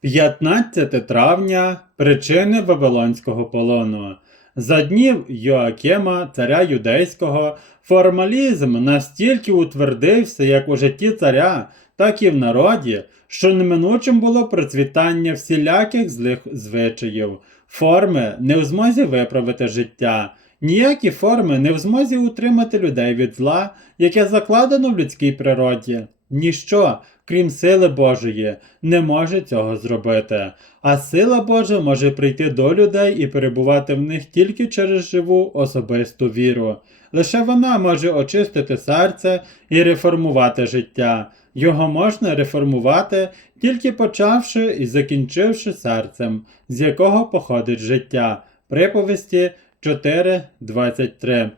15 травня причини Вавилонського полону. За днів Йоакема, царя юдейського, формалізм настільки утвердився як у житті царя, так і в народі, що неминучим було процвітання всіляких злих звичаїв. Форми не в змозі виправити життя, ніякі форми не в змозі утримати людей від зла, яке закладено в людській природі. Ніщо, крім сили Божої, не може цього зробити. А сила Божа може прийти до людей і перебувати в них тільки через живу особисту віру. Лише вона може очистити серце і реформувати життя. Його можна реформувати, тільки почавши і закінчивши серцем, з якого походить життя. Приповісті 4.23.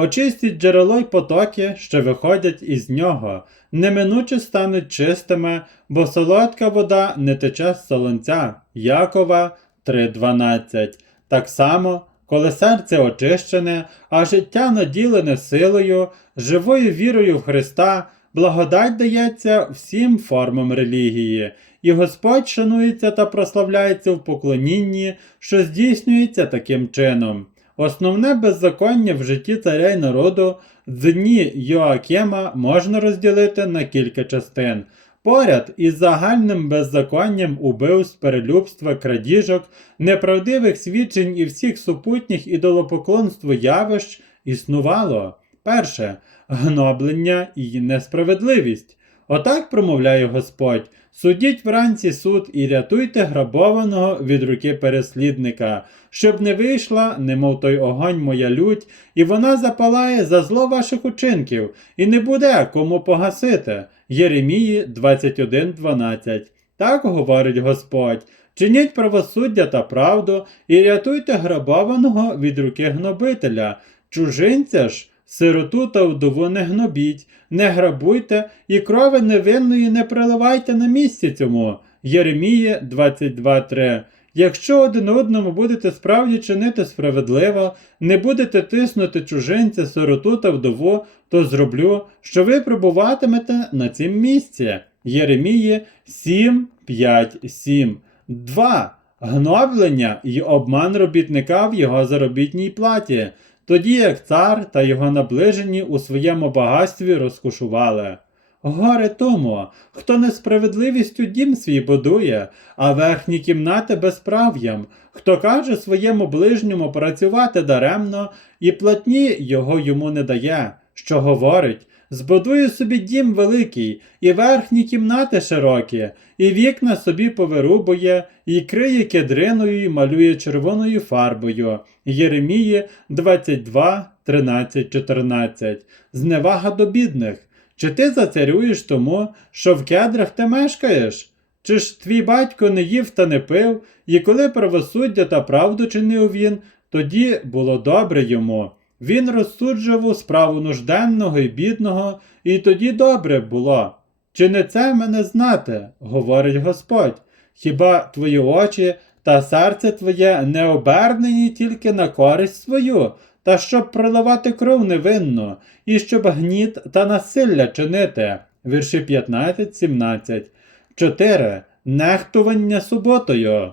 Очистіть джерело й потоки, що виходять із нього, неминуче стануть чистими, бо солодка вода не тече з солонця. Якова 3.12. Так само, коли серце очищене, а життя наділене силою, живою вірою в Христа, благодать дається всім формам релігії, і Господь шанується та прославляється в поклонінні, що здійснюється таким чином. Основне беззаконня в житті царя й народу дні Йоакема можна розділити на кілька частин. Поряд із загальним беззаконням убивств, перелюбства, крадіжок, неправдивих свідчень і всіх супутніх ідолопоклонству явищ існувало. Перше гноблення і несправедливість. Отак промовляє Господь. Судіть вранці суд і рятуйте грабованого від руки переслідника, щоб не вийшла, немов той огонь моя лють, і вона запалає за зло ваших учинків, і не буде кому погасити. Єремії 21.12. Так говорить Господь. Чиніть правосуддя та правду і рятуйте грабованого від руки гнобителя. Чужинця ж, сироту та вдову не гнобіть, не грабуйте і крови невинної не приливайте на місці цьому. Єремія 22.3. Якщо один одному будете справді чинити справедливо, не будете тиснути чужинця, сироту та вдову, то зроблю, що ви прибуватимете на цім місці. Єремії 7, 5, 7. 2. Гноблення і обман робітника в його заробітній платі, тоді як цар та його наближені у своєму багатстві розкошували. Горе тому, хто несправедливістю дім свій будує, а верхні кімнати безправ'ям, хто каже своєму ближньому працювати даремно, і платні його йому не дає, що говорить, збудує собі дім великий, і верхні кімнати широкі, і вікна собі повирубує, і криє кедриною, і малює червоною фарбою. Єремії 22, 13, 14. Зневага до бідних. Чи ти зацарюєш тому, що в кедрах ти мешкаєш? Чи ж твій батько не їв та не пив, і коли правосуддя та правду чинив він, тоді було добре йому. Він розсуджував справу нужденного і бідного, і тоді добре було. Чи не це мене знати, говорить Господь, хіба твої очі та серце твоє не обернені тільки на користь свою, та щоб проливати кров невинно, і щоб гніт та насилля чинити. Вірші 15, 17. 4. Нехтування суботою.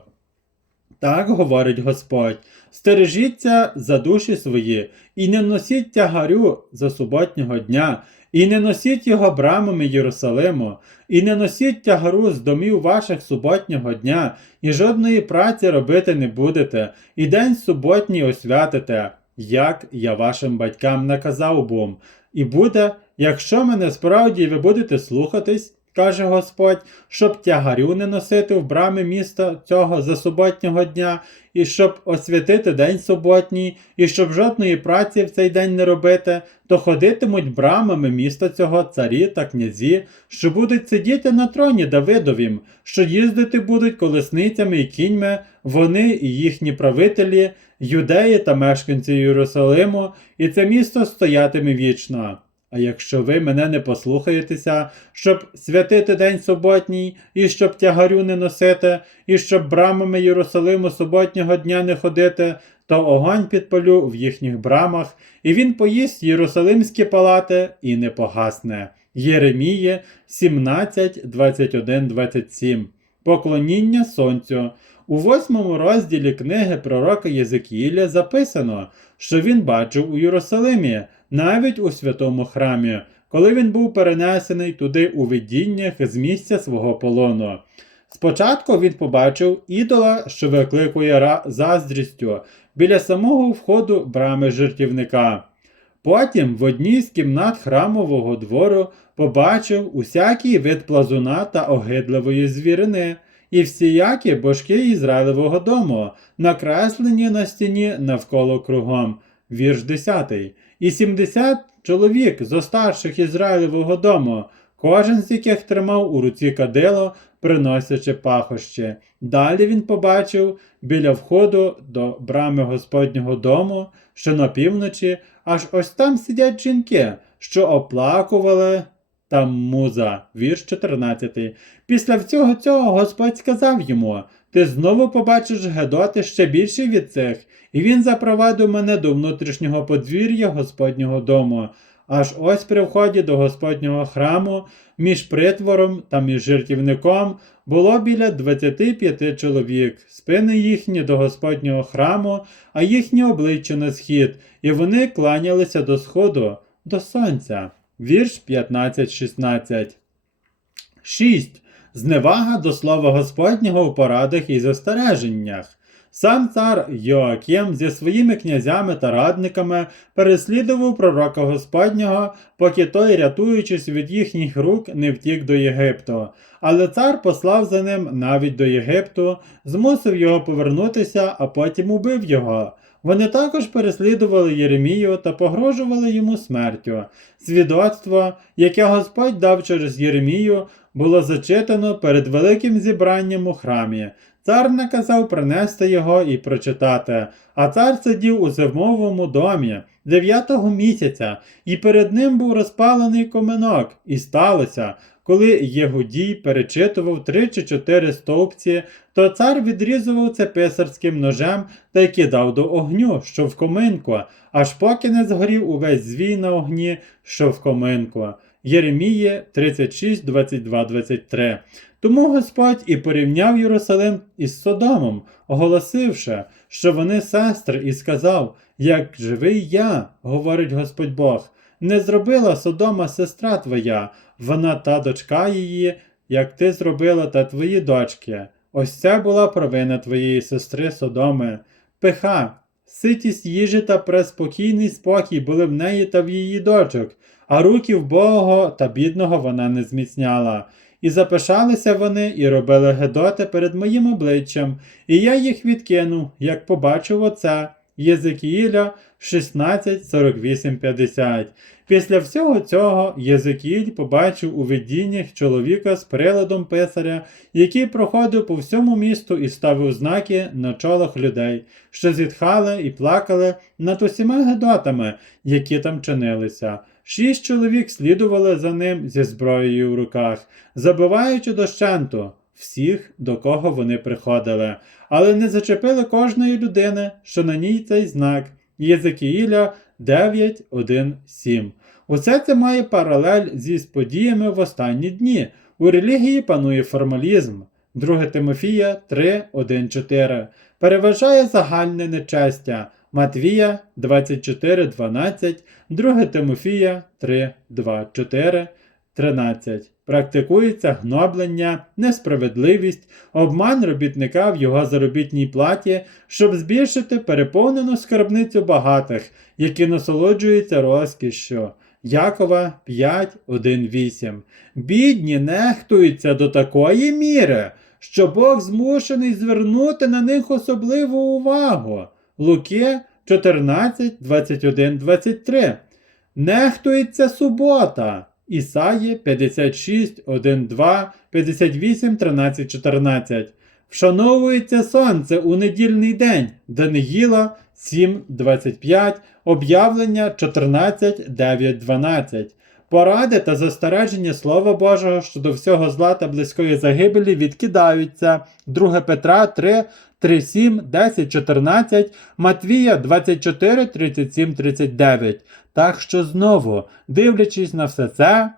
Так говорить Господь. Стережіться за душі свої, і не носіть тягарю за суботнього дня, і не носіть його брамами Єрусалиму, і не носіть тягару з домів ваших суботнього дня, і жодної праці робити не будете, і день суботній освятите, як я вашим батькам наказав бом, І буде, якщо мене справді ви будете слухатись, каже Господь, щоб тягарю не носити в брами міста цього за суботнього дня, і щоб освятити день суботній, і щоб жодної праці в цей день не робити, то ходитимуть брамами міста цього царі та князі, що будуть сидіти на троні Давидовім, що їздити будуть колесницями і кіньми, вони і їхні правителі, юдеї та мешканці Єрусалиму, і це місто стоятиме вічно. А якщо ви мене не послухаєтеся, щоб святити день суботній, і щоб тягарю не носити, і щоб брамами Єрусалиму суботнього дня не ходити, то огонь підпалю в їхніх брамах, і він поїсть Єрусалимські палати і не погасне. Єреміє 17, 21, 27. поклоніння сонцю. У восьмому розділі книги пророка Єзекіїля записано, що він бачив у Єрусалимі, навіть у святому храмі, коли він був перенесений туди у видіннях з місця свого полону. Спочатку він побачив ідола, що викликує заздрістю біля самого входу брами жертівника. Потім в одній з кімнат храмового двору побачив усякий вид плазуна та огидливої звірини, і всіякі божки Ізраїлевого дому, накреслені на стіні навколо кругом. Вірш 10. І 70 чоловік зо старших Ізраїлевого дому, кожен з яких тримав у руці кадило, приносячи пахощі. Далі він побачив біля входу до брами Господнього дому, що на півночі, аж ось там сидять жінки, що оплакували Таммуза, вірш 14. Після всього цього Господь сказав йому: Ти знову побачиш Гедоти ще більше від цих, і він запровадив мене до внутрішнього подвір'я Господнього дому. Аж ось при вході до Господнього храму, між притвором та між жертівником було біля 25 чоловік, спини їхні до Господнього храму, а їхні обличчя на схід, і вони кланялися до сходу, до сонця. Вірш 15-16. 6. Зневага до слова Господнього у порадах і застереженнях. Сам цар Йоаким зі своїми князями та радниками переслідував пророка Господнього, поки той, рятуючись від їхніх рук, не втік до Єгипту. Але цар послав за ним навіть до Єгипту, змусив його повернутися, а потім убив його. Вони також переслідували Єремію та погрожували йому смертю. Свідоцтво, яке Господь дав через Єремію, було зачитано перед великим зібранням у храмі. Цар наказав принести його і прочитати, а цар сидів у зимовому домі дев'ятого місяця, і перед ним був розпалений коменок. І сталося, коли Єгудій перечитував три чи чотири стовпці, то цар відрізував це писарським ножем та й кидав до огню, що в коминку, аж поки не згорів увесь звій на огні, що в коминку. Єреміє 36, 22, 23. Тому Господь і порівняв Єрусалим із Содомом, оголосивши, що вони сестри, і сказав: Як живий я, говорить Господь Бог, не зробила Содома сестра твоя, вона та дочка її, як ти зробила та твої дочки. Ось це була провина твоєї сестри Содоми. Пиха, ситість їжі та преспокійний спокій були в неї та в її дочок, а руки вбогого та бідного вона не зміцняла. І запишалися вони, і робили гедоти перед моїм обличчям, і я їх відкинув, як побачив оце. Єзекіїля 16, 48, 50. Після всього цього Єзекіїль побачив у видіннях чоловіка з приладом писаря, який проходив по всьому місту і ставив знаки на чолах людей, що зітхали і плакали над усіма гедотами, які там чинилися. Шість чоловік слідували за ним зі зброєю в руках, забиваючи дощенту всіх, до кого вони приходили, але не зачепили кожної людини, що на ній цей знак Єзекіїля 9.1.7. Усе це має паралель зі подіями в останні дні. У релігії панує формалізм. 2 Тимофія 3.1.4 переважає загальне нечестя. Матвія 24.12, 2 Тимофія 3.2.4, 13. Практикується гноблення, несправедливість, обман робітника в його заробітній платі, щоб збільшити переповнену скарбницю багатих, які насолоджуються розкішшю. Якова 5.1.8. Бідні нехтуються до такої міри, що Бог змушений звернути на них особливу увагу. Луки 14, 21, 23. Нехтується субота. Ісаї 56, 1, 2, 58, 13, 14. Вшановується сонце у недільний день. Даниїла 7, 25, об'явлення 14, 9, 12. Поради та застереження Слова Божого щодо всього зла та близької загибелі відкидаються. 2 Петра 3, 3, 7, 10, 14, Матвія 24, 37, 39. Так що знову, дивлячись на все це,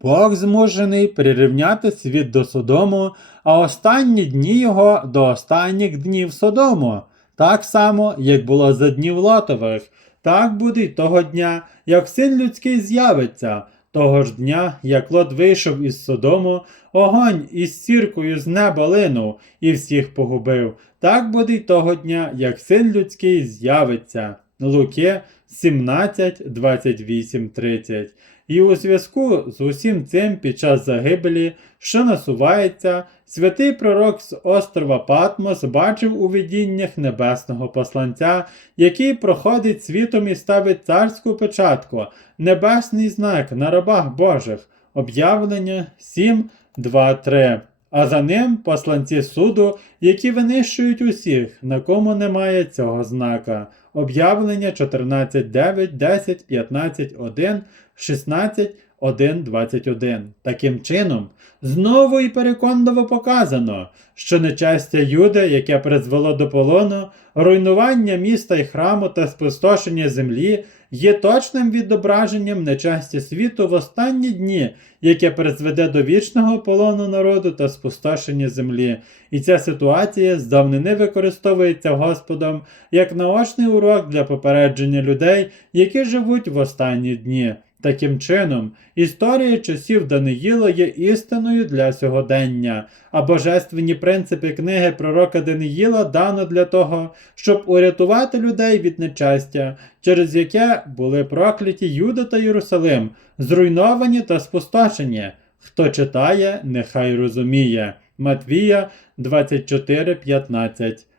Бог змушений прирівняти світ до Содому, а останні дні його до останніх днів Содому. Так само, як було за днів Лотових, так буде й того дня, як син людський з'явиться. Того ж дня, як Лот вийшов із Содому, огонь із сіркою з неба линув і всіх погубив. Так буде й того дня, як син людський з'явиться. Луке 17, 28, 30. І у зв'язку з усім цим під час загибелі, що насувається, святий пророк з острова Патмос бачив у видіннях небесного посланця, який проходить світом і ставить царську печатку, небесний знак на рабах Божих. Об'явлення 7, 2, 3. А за ним посланці суду, які винищують усіх, на кому немає цього знака. Об'явлення 14, 9, 10, 15, 1, 16, 1, 21. Таким чином, знову і переконливо показано, що нечастя Юди, яке призвело до полону, руйнування міста і храму та спустошення землі, є точним відображенням нечасті світу в останні дні, яке призведе до вічного полону народу та спустошення землі. І ця ситуація здавнини використовується Господом як наочний урок для попередження людей, які живуть в останні дні. Таким чином, історія часів Даниїла є істиною для сьогодення, а божественні принципи книги пророка Даниїла дано для того, щоб урятувати людей від нечастя, через яке були прокляті Юда та Єрусалим, зруйновані та спустошені. Хто читає, нехай розуміє. Матвія 24:15